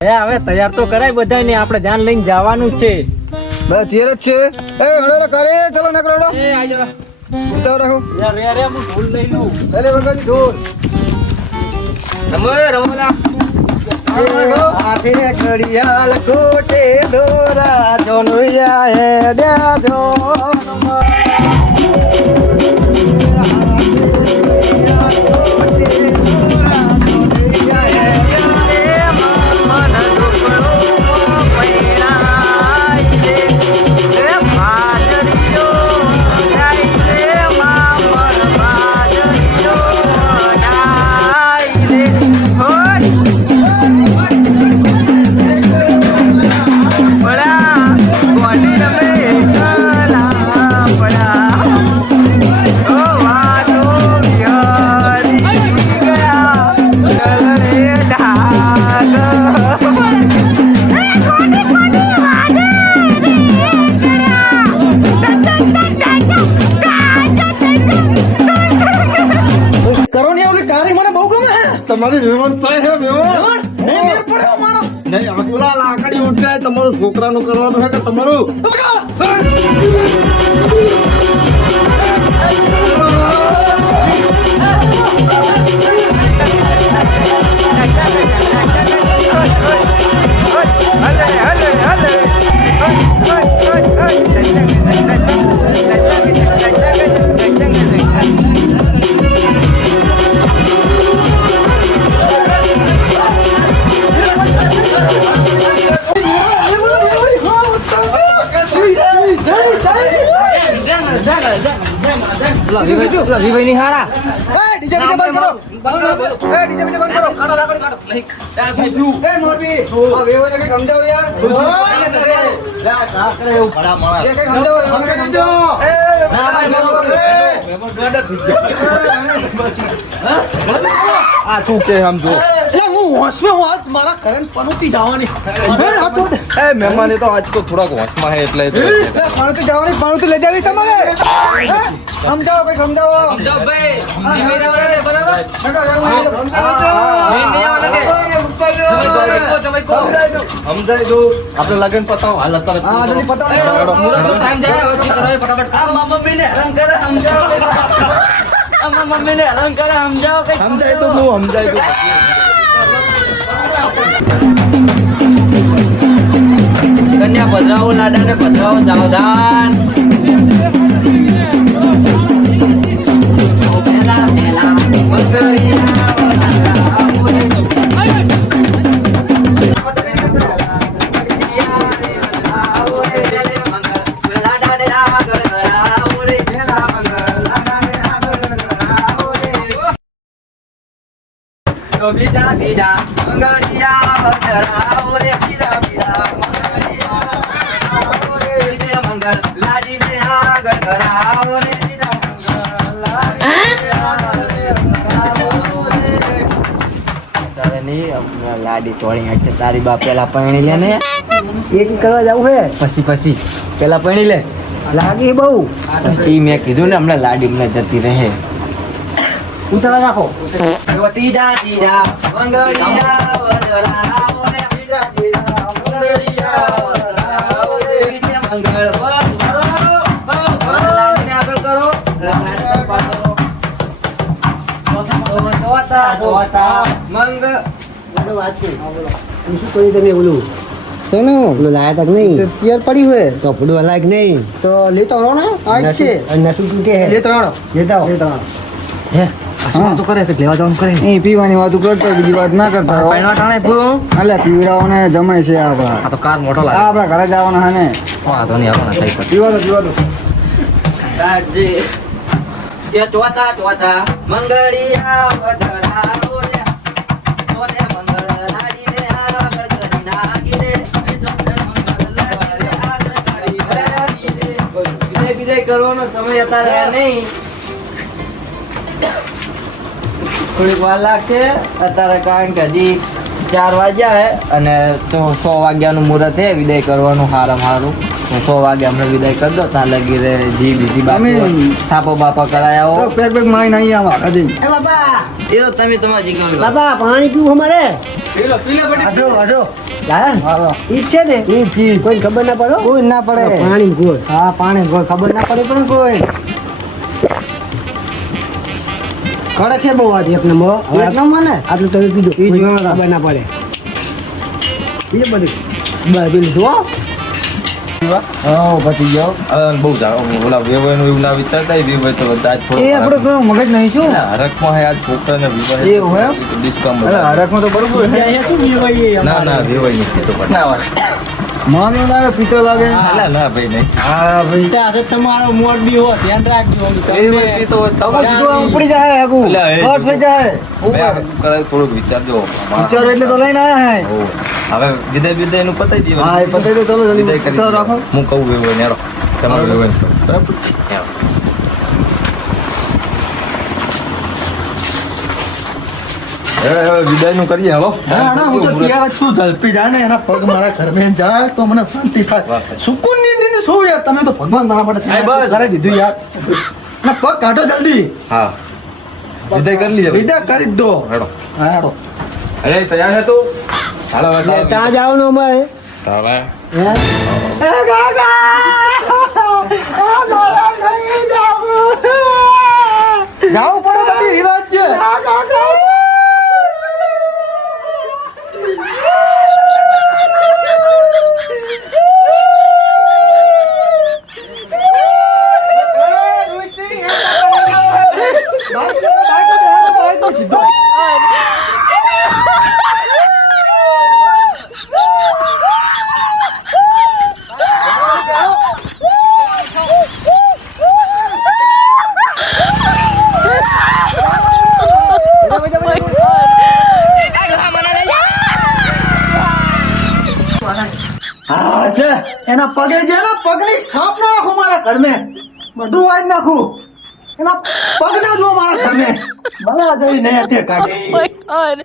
હવે તૈયાર તો કરાય બધાને, આપણે જાન લઈને જવાનું છે. બસ તૈયાર જ છે. એ હળો કરે ચલો નકરો હળો. એ આજો ઉતાવ રાખો યાર રે હું ઢોલ લઈ લઉં. અરે વગાડી ઢોલ રમો રમોલા હાથે ઘડિયાળ કોટે દોરા જોનુયા હે દેજો તમારી વેવણ થાય હે વેવણ નહીં પડ્યો મારો નહીં આ બોલા લાકડી ઉઠાય તમારું છોકરાનું કરવાનું છે કે તમારું વિભાઈ ની હારા ડીજે બીજે બંધ કરો ડીજે બીજે બંધ કરો કાઢો લાકડી કાઢો નહીં એ મોરબી આ વેવો કે સમજાવો યાર એવું બડા માળા કે સમજાવો મને સમજો આ શું કે સમજો એટલે હું હોશમાં હું આજ મારા કરંટ પનોતી જવાની એ મહેમાન તો આજ તો થોડાક હોશમાં હે એટલે પણતી જવાની પણતી લઈ જાવી તમારે સમજાવો કઈ સમજાવો સમજાવ ભાઈ બરાબર સમજાય દો આપણે લગન પતાવો હાલ અત્યારે હા જલ્દી પતાવો ટાઈમ જાય ફટાફટ મમ્મી ને હેરાન કરે સમજાવો મમ્મી ને હેરાન કરે સમજાવો કઈ સમજાય તો હું સમજાય તો કન્યા પધરાવો લાડા ને પધરાવો સાવધાન બીજા બીજા મંગળિયા પધરાવો રે બીજા બીજા મંગળ લાડીને આગળ કરાવો રે લાડી તોડી છે તારી બા પેલા પરણી લે ને એક કરવા જવું હે પછી પેલા પરણી લે લાગી બહુ પછી મેં કીધું ને હમણાં લાડી મને જતી રહે ઉતાવળ રાખો ત્રીજા ત્રીજા મંગળિયા વજરાવો ને ત્રીજા ત્રીજા મંગળિયા વજરાવો ને ત્રીજા મંગળ લાડીને આગળ કરો જોતા મંગ શું કર્યું તમે ઓલું શેનું ઓલું લાયા તક નહીં તૈયાર પડી હોય કપડું અલાયક નહીં તો લેતો રહો ને આ છે નસું શું કે લેતો રહો લેતા હે શું તો કરે કે લેવા જવાનું કરે એ પીવાની વાતો કરતો બીજી વાત ના કરતા પૈણા ટાણે પૂ અલે પીવરાઓને જમાય છે આપણા આ તો કાર મોટો લાગે આપણા ઘરે જવાના હે ને હા તો નહીં આવવાના થાય પીવા દો રાજી કે ચોતા મંગળિયા વધરાવો રે ચોતે મંગળ લાડીને આગળ કરી નાખીને ચોતે મંગળ લાડીને આગળ કરી નાખીને બીજે કરવાનો સમય અત્યારે નહીં થોડીક વાર લાગશે અત્યારે કારણ કે હજી 4 વાગ્યા હે અને તો 100 વાગ્યાનું મુહૂર્ત હે વિદાય કરવાનું હારું. તો 100 વાગે અમને વિદાય કરી દો ત્યાં લગી રે જી બીજી બાકી હોય. થાપો બાપા કરાયા હો પેક બેક મારી નહીં આવા હજી એ બાપા એ તો તમે તમારી જીગર લો બાપા પાણી પીવું અમારે આડો આડો હા ઈ છે ને ઈ ચીજ કોઈ ખબર ના પડે કોઈ ના પડે પાણી ગોળ હા પાણી કોઈ ખબર ના પડે પણ કોઈ કડક છે બહુ આજે એક નંબર એક નંબર ને આટલું તમે પીધું ઈ જ કોઈ વાળા. ખબર ના પડે એ બધું પેલું જુઓ હા પતી ગયો બહુ ઓલા વેવાયનું એવું ના વિચારતા વેવાય તો આજ થોડો એ આપણો કોઈ મગજ નહીં શું હરકમાં હે આજ છોકરાને વિવાહ એ હોય એમ? ડિસ્કાઉન્ટ અરે હરકમાં તો બરોબર છે ના ના વેવાય નહીં કીધું પણ ના મને એવું લાગે પીતો લાગે ના ના ભાઈ નહીં હા ભાઈ તમારો મોડ બી હો ધ્યાન રાખજો એ ભાઈ પીતો હોય તો હવે સીધું આમ ઉપડી જાય આગુ અલા, એ કટ થઈ જાય મેં હારું કરાવ્યું, થોડુંક વિચારજો વિચારો એટલે તો લઈને આયા હે હો. હવે વિદાય નું પતાઈ દઈએ હા એ પતાઈ દો ચલો જલ્દી વિદાય કરી વિચારો રાખો દઈએ. હું કહું વેવાય ને તમારું વેવાય ને બરાબર વિદાય નું કરીએ હવે ના ના હું તો તૈયાર જ છું ઝડપી જાય ને એના પગ મારા ઘરમાં જાય તો મને શાંતિ થાય સુકૂન ની નીંદ શું યાર તમે તો ભગવાન મારા માટે હા, બસ. કરાવી દીધું યાર ના પગ કાઢો જલ્દી હા વિદાય કરી લઈએ વિદા કરી જ દો હેડો હા હેડો અરે તૈયાર છે તું હાલો હવે ત્યાં જવાનું અમારે તારે હે? એ કાકા! આ મારા નહીં જાવું. જાવું પડે બધી રિવાજ છે આ કાકા! હા છે એના પગે જે ને પગની છાપ ના રાખો મારા ઘરમાં બધું વાજ નાખું એના પગ ના જો મારા ઘરમાં બના જઈ નહીં તે કાઢી my god.